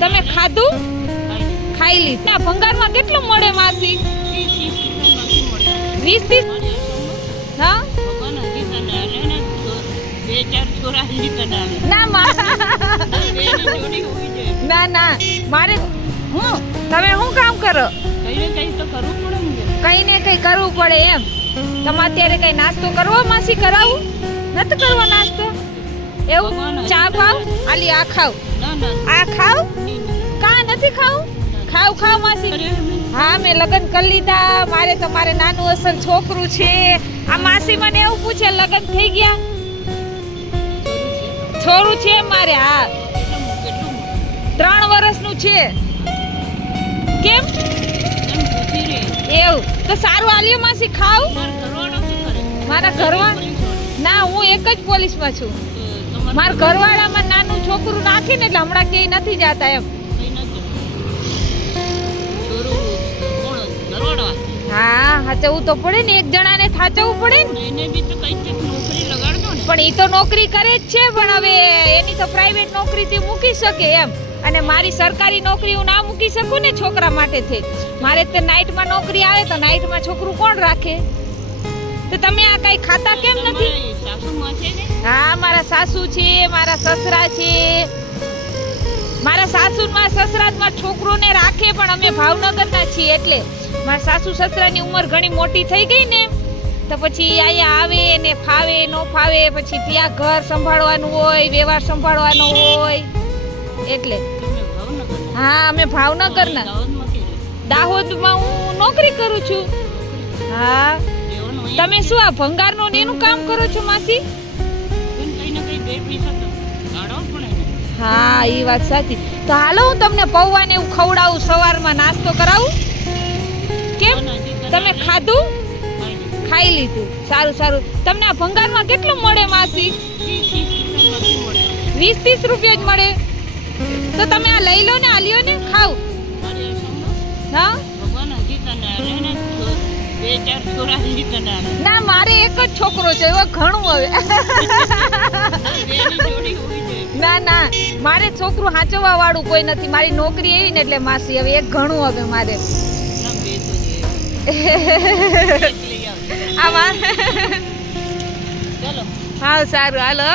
તમે ખાધું? ખાઈ લીધું. ભંગારમાં કેટલું મળે માસી? વીસ ત્રીસ હા? ના ના મારે હું? તમે શું કામ કરો? કઈ ને કઈ કરવું પડે એમ. તમે અત્યારે કઈ નાસ્તો કરવો માસી? કરાવું? નથી કરવો નાસ્તો? એવું? ચા ખાવ? આલી આ ખાવ. આ ખાવ? કા નથી ખાવ? ખાવ ખાવ માસી. હા મેં લગ્ન કરી લીધા. મારે તમારે નાનું અસલ છોકરું છે. આ માસી મને એવું પૂછે લગ્ન થઈ ગયા? છોરું છે મારે હા. ત્રણ વર્ષનું છે. કેમ? એવું. તો સારું આલ્યો માસી ખાવ. મારા ઘરવાળા ના હું એક જ પોલીસમાં છું. મારા ઘરવાળામાં નાનું છોકરું નાખીને એટલે હમણાં ક્યાંય નથી જાતા એમ. હા, હાચવવું તો પડે ને, એક જણાને થાચવવું પડે ને. પણ એ તો નોકરી કરે જ છે, પણ હવે એની તો પ્રાઇવેટ નોકરીથી મૂકી શકે એમ. અને મારી સરકારી નોકરી હું ના મૂકી શકું ને છોકરા માટે છે મારે તે નાઇટમાં નોકરી આવે તો નાઇટમાં છોકરું કોણ રાખે? તો તમે આ કઈ ખાતા કેમ નથી? હા મારા સાસુ છે મારા સસરા છે. મારા સાસુ માં સસરામાં છોકરોને રાખે પણ અમે ભાવનગરના છીએ એટલે મારા સાસુ સસરાની ઉંમર ઘણી મોટી થઈ ગઈ ને. તો પછી અહીંયા આવે ને ફાવે ન ફાવે પછી ત્યાં ઘર સંભાળવાનું હોય વ્યવહાર સંભાળવાનો હોય એટલે. હા અમે ભાવનગરના. દાહોદમાં હું નોકરી કરું છું. હા. તમે શું આ ભંગારનું ને એનું કામ કરો છો માસી? હા, એ વાત સાચી. તો હાલો હું તમને પૌવા ને એવું ખવડાવું, સવારમાં નાસ્તો કરાવું. કેમ? તમે ખાધું? ખાઈ લીધું. સારું સારું. તમને આ ભંગારમાં કેટલું મળે માસી? વીસ, ત્રીસ રૂપિયા જ મળે. તો તમે આ લઈ લો ને, આ લ્યો ને ખાવ ના મારે એક જ છોકરો છે એવો ઘણું હવે. ના ના મારે છોકરું હાચવવા વાળું કોઈ નથી. મારી નોકરી એવી ને એટલે માસી હવે એક ઘણું હવે મારે. આમાં હા સારું હાલો.